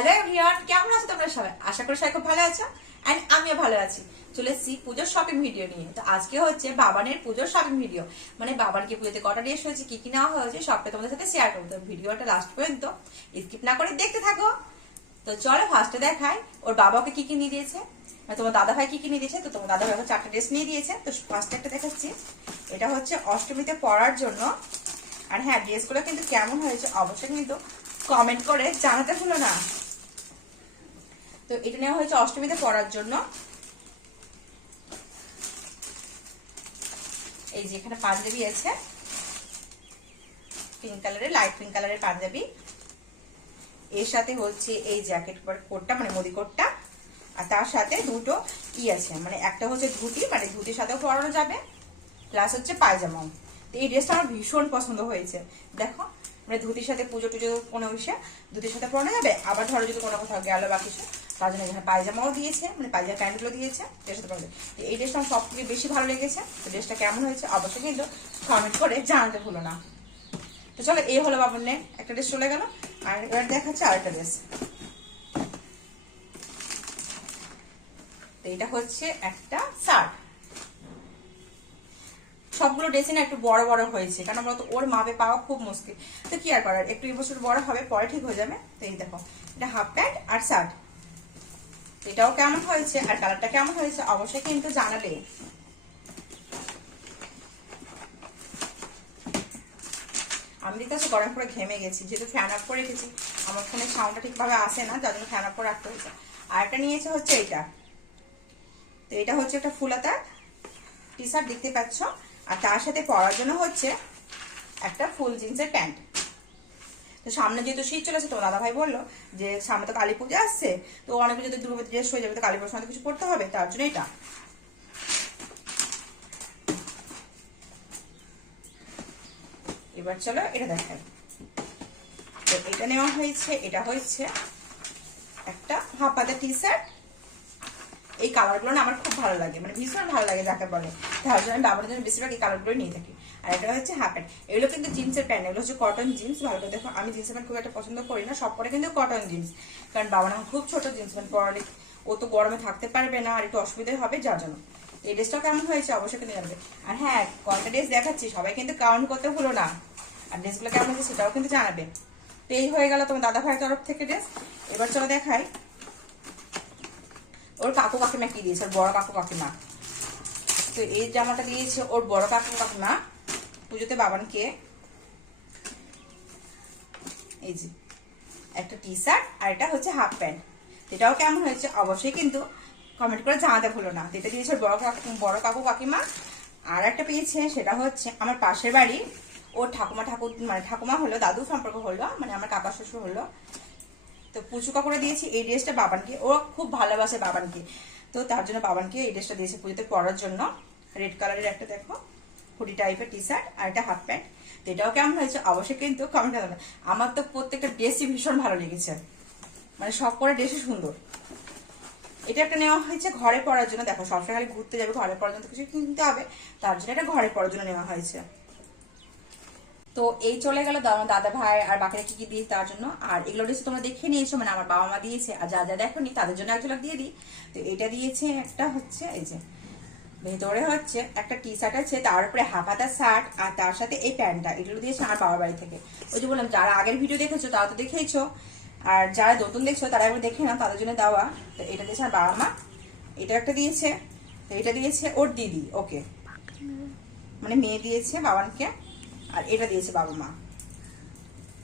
Hello everyone, কেমন আছো তোমরা সবাই? আশা করি সবাই খুব ভালো আছো এন্ড আমিও ভালো আছি। চলে এসেছি পুজোর শপিং ভিডিও নিয়ে। তো আজকে হচ্ছে বাবানের পুজোর শপিং ভিডিও, মানে বাবানকে পুজোতে কটা ড্রেস হয়েছে, কি কি নেওয়া হয়েছে সবটা তোমাদের সাথে শেয়ার করবো। তো ভিডিওটা লাস্ট পর্যন্ত স্কিপ না করে দেখতে থাকো। তো চলো ফার্স্টে দেখাই ওর বাবাকে কি কি নিয়ে দিয়েছে, তোমার দাদা ভাই কি কি নিয়ে দিয়েছে। তো তোমার দাদা ভাই 4টা ড্রেস নিয়ে দিয়েছে। তো ফার্স্টে একটা দেখাচ্ছি, এটা হচ্ছে অষ্টমীতে পরার জন্য। আর হ্যাঁ, ড্রেসগুলো কিন্তু কেমন হয়েছে অবশ্যই কিন্তু কমেন্ট করে জানাতে ভুলো না। তো এটা নেওয়া হয়েছে অষ্টমীতে পরার জন্য। এই যে এখানে পাঞ্জাবি আছে, পিঙ্ক কালারের, লাইট পিঙ্ক কালারের পাঞ্জাবি। এর সাথে হচ্ছে এই জ্যাকেট কোটটা, মানে মোদি কোটটা। আর তার সাথে দুটো আছে, মানে একটা হচ্ছে ধুতি, মানে ধুতির সাথেও পরানো যাবে, প্লাস হচ্ছে পায়জামাও। তো এই ড্রেসটা আমার ভীষণ পছন্দ হয়েছে। দেখো, মানে ধুতির সাথে পুজো টুজো কোনো এসে ধুতির সাথে পরানো যাবে। আবার ধরো যদি কোনো কোথাও গেল বা কিছু, তার জন্য এখানে পায়জামাও দিয়েছে, মানে পায়জামা প্যান্টগুলো দিয়েছে এর সাথে পরানো। তো এই ড্রেসটা আমার সব থেকে বেশি ভালো লেগেছে। তো ড্রেসটা কেমন হয়েছে অবশ্যই কিন্তু কমেন্ট করে জানাতে ভুলো না। তো চলো, এই হলো বাবনের একটা ড্রেস চলে গেল। আর এবার দেখাচ্ছে আরেকটা ড্রেস। তো এটা হচ্ছে একটা শার্ট। সবগুলো ড্রেসই না একটু বড় বড় হয়েছে, কারণ বলতো ওর মাপে পাওয়া খুব মুশকিল। তো কি আর করার, একটু এবছর বড় হবে, পরে ঠিক হয়ে যাবে। তো এই দেখো, এটা হাফ প্যান্ট আর শার্ট। এটাও কেমন হয়েছে আর কালারটা কেমন হয়েছে অবশ্যই কিন্তু জানাবে। আমি দেখতে হচ্ছে গরম করে ঘেমে গেছি, যেহেতু ফ্যান অফ করে রেখেছি, আমার ফোনের সাউন্ডটা ঠিকভাবে আসে না, যার জন্য ফ্যান অফ করে রাখতে হয়েছে। আর একটা নিয়েছে হচ্ছে এইটা। তো এটা হচ্ছে একটা ফুলাতা টি শার্ট, দেখতে পাচ্ছ। আর তার সাথে পরার জন্য হচ্ছে একটা ফুল জিন্সের প্যান্ট। তো সামনে যেহেতু শীত চলেছে, তো দাদা ভাই বললো যে সামনে তো কালী পুজো আসছে, তো অনেক কিছু যদি দুর্গা ড্রেস হয়ে যাবে, তো কালী পুজোর সময় কিছু পড়তে হবে, তার জন্য এটা। এবার চলো এটা দেখাই। তো এটা নেওয়া হয়েছে, এটা হচ্ছে একটা হাফ হাতা টি শার্ট। এই কালারগুলো না আমার খুব ভালো লাগে, মানে ভীষণ ভালো লাগে যাকে বলে, তার জন্য আমি বাবার জন্য বেশিরভাগ এই কালারগুলো নিয়ে থাকি। আর এটা হচ্ছে হাফ প্যান্ট। এগুলো কিন্তু জিন্সের প্যান্ট, এগুলো হচ্ছে কটন জিন্স। ভালো করে দেখো, আমি জিন্সের প্যান্ট খুব একটা পছন্দ করি না, সব পরে কিন্তু কটন জিন্স, কারণ বাবা না খুব ছোট জিন্স প্যান্ট পরালে ও তো গরমে থাকতে পারবে না, আর একটু অসুবিধা হবে, যার জন্য। এই ড্রেসটাও কেমন হয়েছে অবশ্যই কিন্তু জানবে। আর হ্যাঁ, কয়টা ড্রেস দেখাচ্ছি সবাই কিন্তু কাউন্ট করতে ভুলো না, আর ড্রেসগুলো কেমন হয়েছে সেটাও কিন্তু জানাবে। তো এই হয়ে গেল তোমার দাদা ভাইয়ের তরফ থেকে ড্রেস। এবার চলো দেখাই ওর কাকু কাকিমা কি দিয়েছে, ওর বড় কাকু কাকিমা। তো এই জামাটা দিয়েছে ওর বড় কাকু কাকিমা পুজোতে বাবানকে। এই যে একটা টি শার্ট আর এটা হচ্ছে হাফ প্যান্ট। এটাও কেমন হয়েছে অবশ্যই কিন্তু কমেন্ট করে জানাতে ভুলো না। এটা দিয়েছে বড় কাকু কাকিমা। আর একটা পেয়েছে, সেটা হচ্ছে আমার পাশের বাড়ি ওর মানে ঠাকুমা হলো, দাদু সম্পর্ক হলো, মানে আমার কাকা শ্বশুর হলো। তো পুচুকা করে দিয়েছি এই ড্রেসটা বাবানকে, ও খুব ভালোবাসে বাবানকে, তো তার জন্য বাবানকে এই ড্রেসটা দিয়েছে পুজোতে পরার জন্য। রেড কালারের একটা দেখো হুডি টাইপের টি শার্ট আর একটা হাফ প্যান্ট। তো এটাও কেমন হয়েছে অবশ্যই কিন্তু কমেন্ট করবে। আমার তো প্রত্যেকটা ড্রেসই ভীষণ ভালো লেগেছে, মানে সব করে ড্রেসই সুন্দর। এটা একটা নেওয়া হয়েছে ঘরে পরার জন্য। দেখো, সবসময় খালি ঘুরতে যাবে, ঘরে পরার জন্য কিছু কিনতে হবে, তার জন্য এটা ঘরে পরার জন্য নেওয়া হয়েছে। তো এই চলে গেল দাদা ভাই আর বাকিরা কি কি দিয়ে তার জন্য। আর এগুলো ড্রেস তোমরা দেখে নিয়েছো, মানে আমার বাবা মা দিয়েছে, আর যা যা দেখোনি তাদের জন্য এক ঝলক দিয়ে দিই। তো এটা দিয়েছে একটা হচ্ছে এই যে ভেতরে হচ্ছে একটা টি শার্ট আছে, তার উপরে হাফ হাতা শার্ট, আর তার সাথে এই প্যান্টটা, এগুলো দিয়েছে আমার বাবার বাড়ি থেকে। ওই যে বললাম, যারা আগের ভিডিও দেখেছো তারা তো দেখেইছো, আর যারা নতুন দেখছো তারা একবার দেখে না, তাদের জন্য দেওয়া। তো এটা দিয়েছে আমার বাবা মা। এটা একটা দিয়েছে, তো এটা দিয়েছে ওর দিদি, ওকে মানে মেয়ে দিয়েছে বাবানকে। আর এটা দিয়েছে বাবা মা।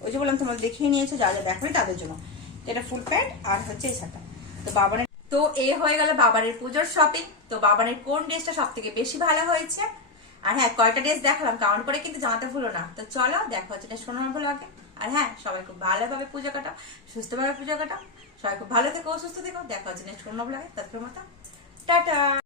ওই যে বললাম তোমরা দেখিয়ে নিয়েছো, যা যা দেখো তাদের জন্য। এটা ফুল প্যান্ট আর হচ্ছে এই শার্টটা। তো বাবানের তো এই হয়ে গেল বাবানের পুজোর শপিং। তো বাবানের কোন ড্রেসটা সব থেকে বেশি ভালো হয়েছে, আর হ্যাঁ কয়টা ড্রেস দেখালাম কাউন্ট করে কিন্তু জানাতে ভুলো না। তো চলো দেখা হচ্ছে এটা শোনার ভালো লাগে। আর হ্যাঁ, সবাই খুব ভালোভাবে পুজো কাটাও, সুস্থভাবে পুজো কাটাও, সবাই খুব ভালো থেকো, সুস্থ থেকো। দেখা হচ্ছে নেক্সট কোনো ভালো লাগে। তারপর মতো টাটা।